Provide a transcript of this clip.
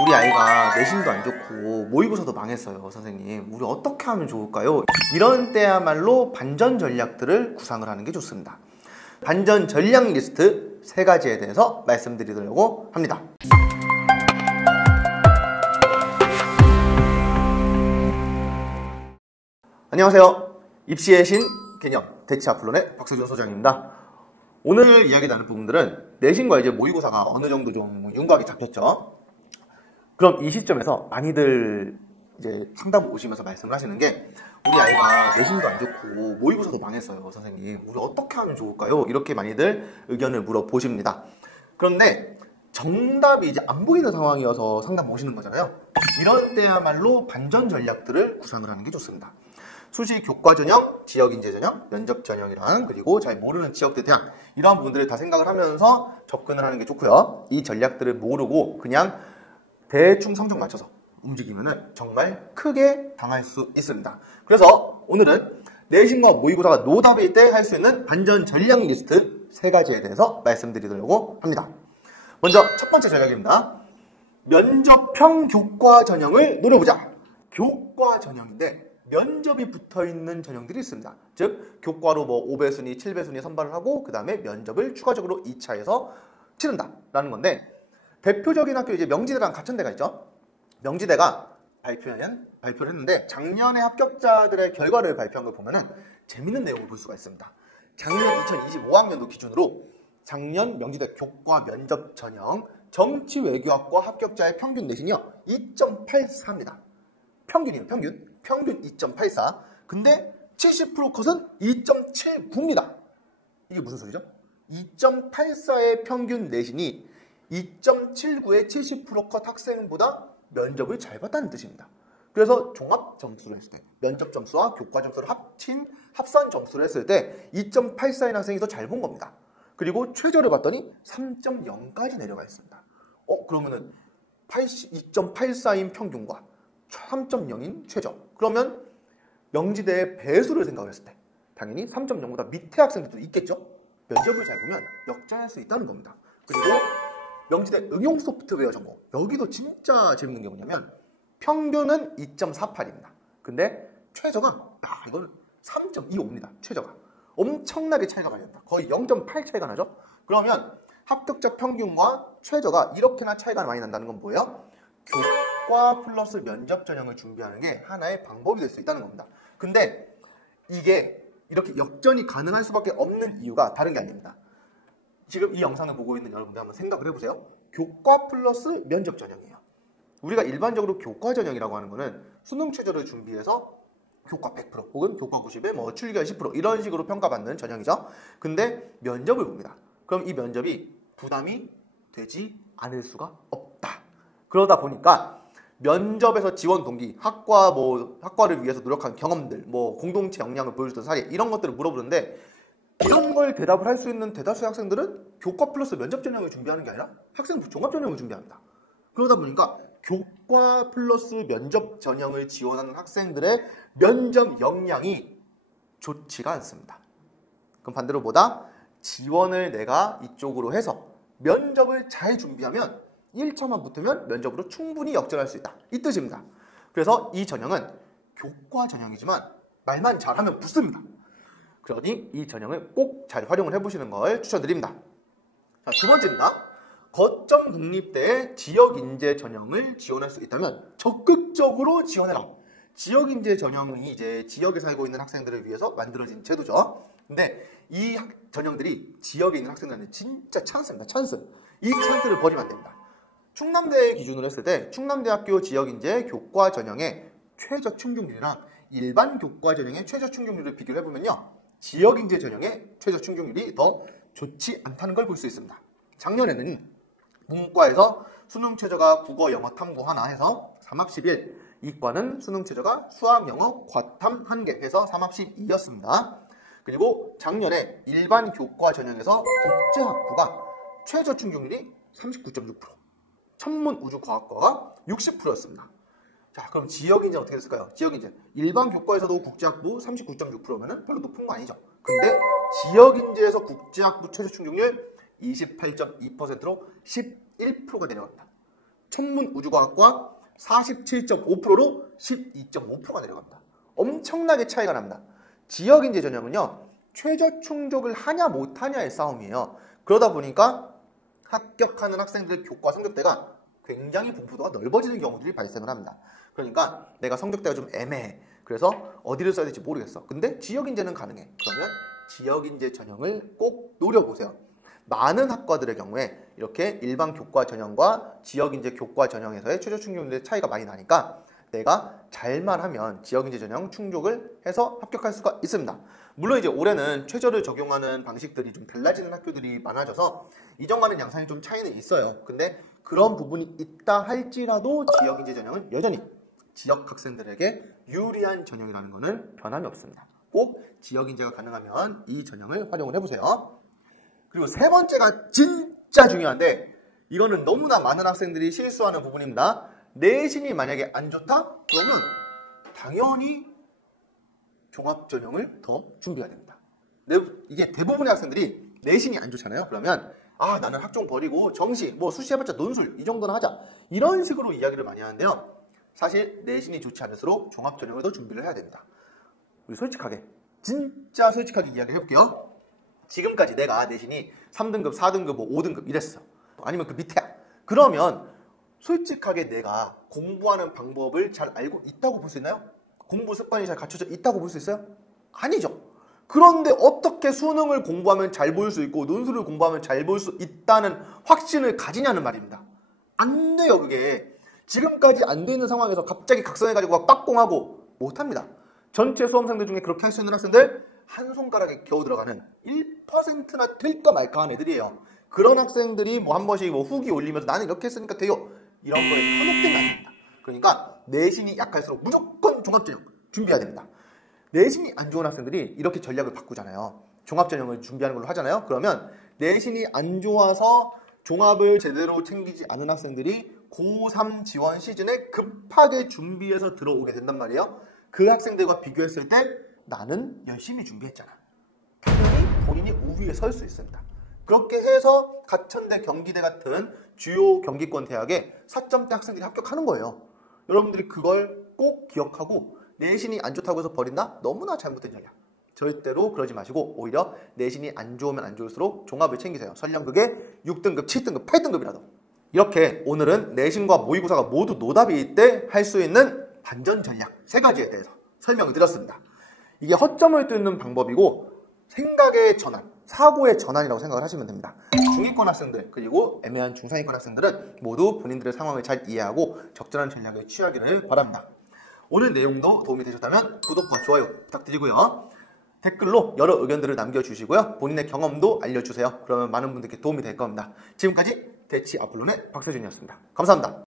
우리 아이가 내신도 안 좋고 모의고사도 망했어요. 선생님, 우리 어떻게 하면 좋을까요? 이런 때야말로 반전 전략들을 구상을 하는 게 좋습니다. 반전 전략 리스트 3가지에 대해서 말씀드리려고 합니다. 안녕하세요. 입시의 신 개념 대치아플론의 박서준 소장입니다. 오늘 이야기 나눌 부분들은 내신과 이제 모의고사가 어느 정도 좀 윤곽이 잡혔죠. 그럼 이 시점에서 많이들 이제 상담 오시면서 말씀을 하시는 게, 우리 아이가 내신도 안 좋고 모의고사도 망했어요. 선생님, 우리 어떻게 하면 좋을까요? 이렇게 많이들 의견을 물어보십니다. 그런데 정답이 이제 안 보이는 상황이어서 상담 오시는 거잖아요. 이런 때야말로 반전 전략들을 구상을 하는 게 좋습니다. 수시 교과 전형, 지역 인재 전형, 면접 전형이랑 그리고 잘 모르는 지역대 대학, 이러한 부분들을 다 생각을 하면서 접근을 하는 게 좋고요. 이 전략들을 모르고 그냥 대충 성적 맞춰서 움직이면은 정말 크게 당할 수 있습니다. 그래서 오늘은 내신과 모의고사가 노답일 때 할 수 있는 반전 전략 리스트 3가지에 대해서 말씀드리려고 합니다. 먼저 첫 번째 전략입니다. 면접형 교과 전형을 노려보자. 교과 전형인데 면접이 붙어있는 전형들이 있습니다. 즉 교과로 뭐 5배순위, 7배순위 선발을 하고 그 다음에 면접을 추가적으로 2차에서 치른다라는 건데, 대표적인 학교 이제 명지대랑 같은 데가 있죠. 명지대가 발표를 했는데 작년에 합격자들의 결과를 발표한 걸 보면은 재밌는 내용을 볼 수가 있습니다. 작년 2025학년도 기준으로 작년 명지대 교과 면접 전형 정치외교학과 합격자의 평균 내신이요 2.84입니다. 평균이에요. 평균 2.84. 근데 70% 컷은 2.79입니다. 이게 무슨 소리죠? 2.84의 평균 내신이 2.79의 70% 컷 학생보다 면접을 잘 봤다는 뜻입니다. 그래서 종합 점수를 했을 때, 면접 점수와 교과 점수를 합친 합산 점수를 했을 때 2.84인 학생이 더 잘 본 겁니다. 그리고 최저를 봤더니 3.0까지 내려가 있습니다. 그러면은 2.84인 평균과 3.0인 최저, 그러면 명지대의 배수를 생각했을 때 당연히 3.0보다 밑에 학생들도 있겠죠. 면접을 잘 보면 역전할 수 있다는 겁니다. 그리고 명지대 응용 소프트웨어 전공, 여기도 진짜 재밌는 게 뭐냐면 평균은 2.48입니다. 근데 최저가 이건 3.25입니다. 최저가 엄청나게 차이가 많이 납니다. 거의 0.8 차이가 나죠. 그러면 합격자 평균과 최저가 이렇게나 차이가 많이 난다는 건 뭐예요? 교과 플러스 면접 전형을 준비하는 게 하나의 방법이 될 수 있다는 겁니다. 근데 이게 이렇게 역전이 가능할 수밖에 없는 이유가 다른 게 아닙니다. 지금 이 영상을 보고 있는 여러분들 한번 생각을 해보세요. 교과 플러스 면접 전형이에요. 우리가 일반적으로 교과 전형이라고 하는 거는 수능 최저를 준비해서 교과 100% 혹은 교과 90에 뭐 출결 10% 이런 식으로 평가받는 전형이죠. 근데 면접을 봅니다. 그럼 이 면접이 부담이 되지 않을 수가 없다. 그러다 보니까 면접에서 지원 동기, 학과를 위해서 노력한 경험들, 공동체 역량을 보여줬던 사례, 이런 것들을 물어보는데, 이런 걸 대답을 할 수 있는 대다수의 학생들은 교과 플러스 면접 전형을 준비하는 게 아니라 학생 종합 전형을 준비합니다. 그러다 보니까 교과 플러스 면접 전형을 지원하는 학생들의 면접 역량이 좋지가 않습니다. 그럼 반대로 지원을 내가 이쪽으로 해서 면접을 잘 준비하면 1차만 붙으면 면접으로 충분히 역전할 수 있다, 이 뜻입니다. 그래서 이 전형은 교과 전형이지만 말만 잘하면 붙습니다. 그러니 이 전형을 꼭 잘 활용을 해보시는 걸 추천드립니다. 자, 두 번째입니다. 거점 국립대의 지역인재 전형을 지원할 수 있다면 적극적으로 지원해라. 지역인재 전형이 이제 지역에 살고 있는 학생들을 위해서 만들어진 제도죠. 근데 이 전형들이 지역에 있는 학생들한테 진짜 찬스입니다. 찬스. 이 찬스를 버리면 안 됩니다. 충남대 기준으로 했을 때 충남대학교 지역인재 교과 전형의 최저 충족률이랑 일반 교과 전형의 최저 충족률을 비교를 해보면요, 지역인재 전형의 최저 충족률이 더 좋지 않다는 걸 볼 수 있습니다. 작년에는 문과에서 수능 최저가 국어, 영어, 탐구 하나 해서 3합 11, 이과는 수능 최저가 수학, 영어, 과탐 1개 해서 3합 12였습니다. 그리고 작년에 일반 교과 전형에서 국제학부가 최저 충족률이 39.6%, 천문우주과학과가 60%였습니다. 자, 그럼 지역인재는 어떻게 됐을까요? 지역인재, 일반 교과에서도 국제학부 39.6%면은 별로 높은 거 아니죠. 근데 지역인재에서 국제학부 최저 충족률 28.2%로 11%가 내려갔다. 천문우주과학과 47.5%로 12.5%가 내려갑니다. 엄청나게 차이가 납니다. 지역인재 전형은요, 최저 충족을 하냐 못하냐의 싸움이에요. 그러다 보니까 합격하는 학생들의 교과 성적대가 굉장히 분포도가 넓어지는 경우들이 발생을 합니다. 그러니까 내가 성적대가 좀 애매해. 그래서 어디를 써야 될지 모르겠어. 근데 지역인재는 가능해. 그러면 지역인재 전형을 꼭 노려보세요. 많은 학과들의 경우에 이렇게 일반 교과 전형과 지역인재 교과 전형에서의 최저 충족률의 차이가 많이 나니까 내가 잘만 하면 지역인재 전형 충족을 해서 합격할 수가 있습니다. 물론 이제 올해는 최저를 적용하는 방식들이 좀 달라지는 학교들이 많아져서 이전과는 양상이 좀 차이는 있어요. 근데 그런 부분이 있다 할지라도 지역인재 전형은 여전히 지역 학생들에게 유리한 전형이라는 것은 변함이 없습니다. 꼭 지역인재가 가능하면 이 전형을 활용을 해보세요. 그리고 세 번째가 진짜 중요한데 이거는 너무나 많은 학생들이 실수하는 부분입니다. 내신이 만약에 안 좋다? 그러면 당연히 종합전형을 더 준비해야 됩니다. 이게 대부분의 학생들이 내신이 안 좋잖아요. 그러면 나는 학종 버리고 정시, 수시 해봤자 논술 이 정도는 하자. 이런 식으로 이야기를 많이 하는데요. 사실 내신이 좋지 않을수록 종합전형을 더 준비를 해야 됩니다. 우리 솔직하게, 진짜 솔직하게 이야기를 해볼게요. 지금까지 내가 내신이 3등급, 4등급, 5등급 이랬어. 아니면 그 밑에야. 그러면 솔직하게 내가 공부하는 방법을 잘 알고 있다고 볼 수 있나요? 공부 습관이 잘 갖춰져 있다고 볼 수 있어요? 아니죠. 그런데 어떻게 수능을 공부하면 잘 볼 수 있고 논술을 공부하면 잘 볼 수 있다는 확신을 가지냐는 말입니다. 안 돼요, 그게. 지금까지 안 되는 상황에서 갑자기 각성해가지고 빡공하고 못합니다. 전체 수험생들 중에 그렇게 할 수 있는 학생들 한 손가락에 겨우 들어가는 1%나 될까 말까 한 애들이에요. 그런 학생들이 한 번씩 후기 올리면서 나는 이렇게 했으니까 돼요. 이런 거에 현혹된 게 아닙니다. 그러니까 내신이 약할수록 무조건 종합전형 준비해야 됩니다. 내신이 안 좋은 학생들이 이렇게 전략을 바꾸잖아요. 종합전형을 준비하는 걸로 하잖아요. 그러면 내신이 안 좋아서 종합을 제대로 챙기지 않은 학생들이 고3 지원 시즌에 급하게 준비해서 들어오게 된단 말이에요. 그 학생들과 비교했을 때 나는 열심히 준비했잖아. 당연히 본인이 우위에 설 수 있습니다. 그렇게 해서 가천대, 경기대 같은 주요 경기권 대학에 4점대 학생들이 합격하는 거예요. 여러분들이 그걸 꼭 기억하고 내신이 안 좋다고 해서 버린다? 너무나 잘못된 전략. 절대로 그러지 마시고 오히려 내신이 안 좋으면 안 좋을수록 종합을 챙기세요. 설령 그게 6등급, 7등급, 8등급이라도. 이렇게 오늘은 내신과 모의고사가 모두 노답일 때 할 수 있는 반전 전략 3가지에 대해서 설명을 드렸습니다. 이게 허점을 뚫는 방법이고 생각의 전환, 사고의 전환이라고 생각을 하시면 됩니다. 중위권 학생들 그리고 애매한 중상위권 학생들은 모두 본인들의 상황을 잘 이해하고 적절한 전략을 취하기를 바랍니다. 오늘 내용도 도움이 되셨다면 구독과 좋아요 부탁드리고요. 댓글로 여러 의견들을 남겨주시고요. 본인의 경험도 알려주세요. 그러면 많은 분들께 도움이 될 겁니다. 지금까지 대치 아폴론의 박세준이었습니다. 감사합니다.